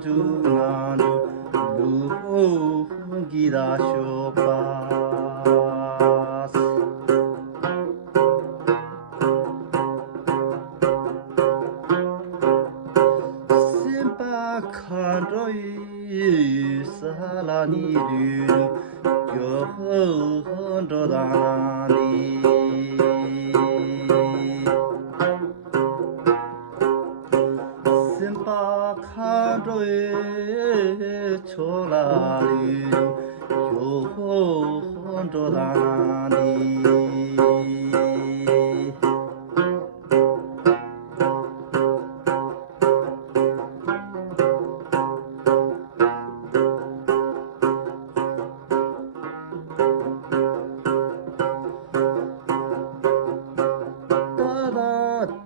住难路给他说吧。先把看着雨洒了你绿路，就着到哪里？先把看着雨出了绿路，就着到哪里？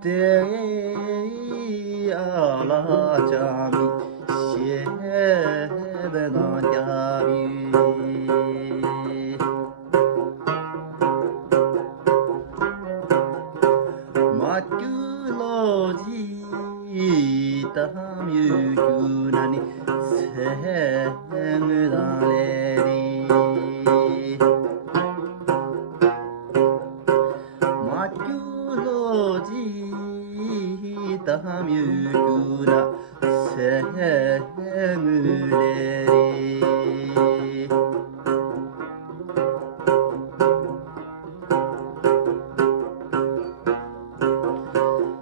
的阿拉加米，写的那家米，马丢罗吉达米就那里，才能让来的。马丢罗吉。ダミューラセムレリ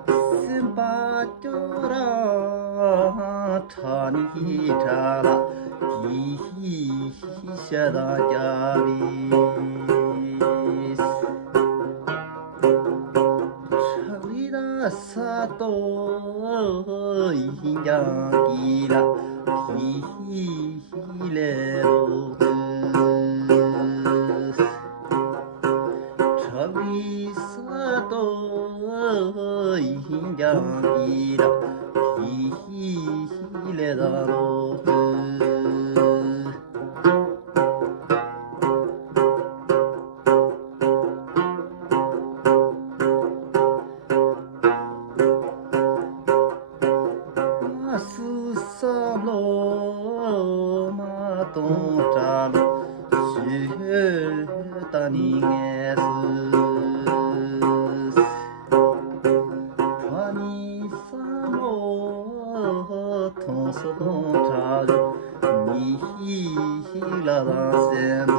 スンバチョラタニタラギシャダジャビさといやきらきれろずちゃびさといやきらきれだろずのまとたのしたにげすパニサのとそたるにひらだせむ